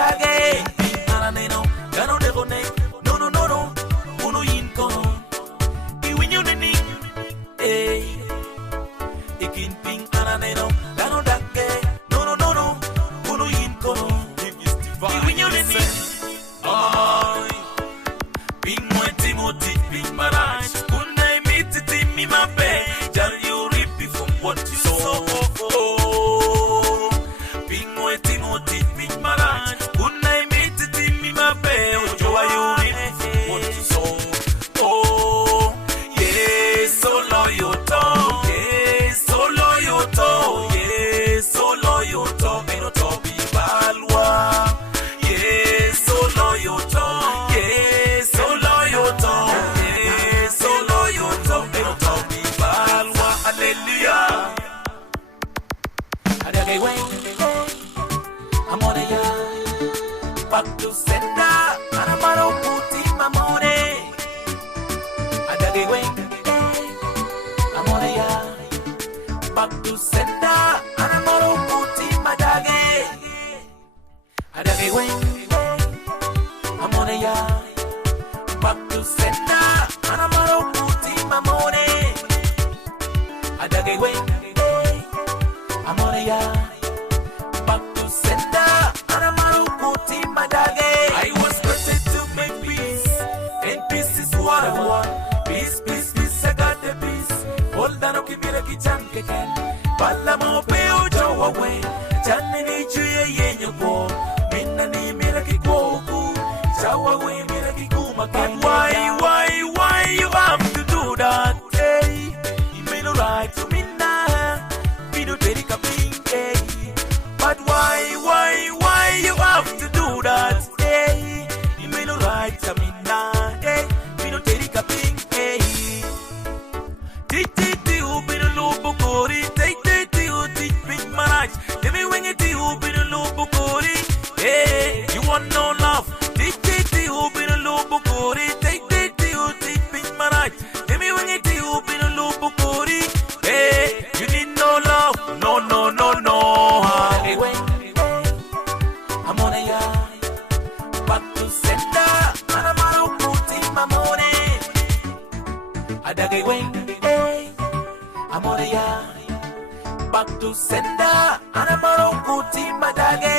madage. Araneno, gano de gone. No no no no, uno yin kono. Iwinyo nini, eh. Ikin ping araneno, gano dage. No no no no, uno yin kono. Iwinyo nini, ay. Ping mo Timothy, ping maraj. Kunai miti timi mabe. Jar you rippy from what you saw. Ping mo Timothy, ping maraj. Kunai miti timi mabe. Ojo wa you rippy from what you saw. Oh, yes, solo you talk. Yes, solo you talk. Yes, solo you talk. Pero tobi balwa. Yes, solo you talk. Yes, solo you talk. Yes, solo you talk. Pero tobi balwa. Hallelujah. Adage way, I'm on a back to sender. Anamaro puti mamone. Adage way, I'm on a back to sender. Anamaro puti madage. Adage way, I'm on a back to sender. Anamaro puti mamone. Adage way, I'm on a back to sender. Anamaro puti madage. I was created to make peace, and peace is what I want. Peace, peace, peace, I got the peace. Hold on, okay, mira ki chan keken. Pala mo pe ojo away. Chan ni chuye yenyo ko. Minna ni mira ki koku. Chawa we mira ki kuma. But why you have to do that? Hey, you made no right to me now. We don't take a ping, hey. But why you have to do that? Hey, you made no right to me now. Hey, we don't take a ping, hey. Titi ubin lubu kori, titi uti big maraj. Demi wengi ti ubin lubu kori, hey. You want no love? Titi ubin lubu kori, titi uti big maraj. Demi wengi ti ubin lubu kori, hey. You need no love, no no no no. Anyway, I'm on a back to sender. Anamaro puti mamone. Adage way, hey, I'm on a back to sender. Anamaro puti madage.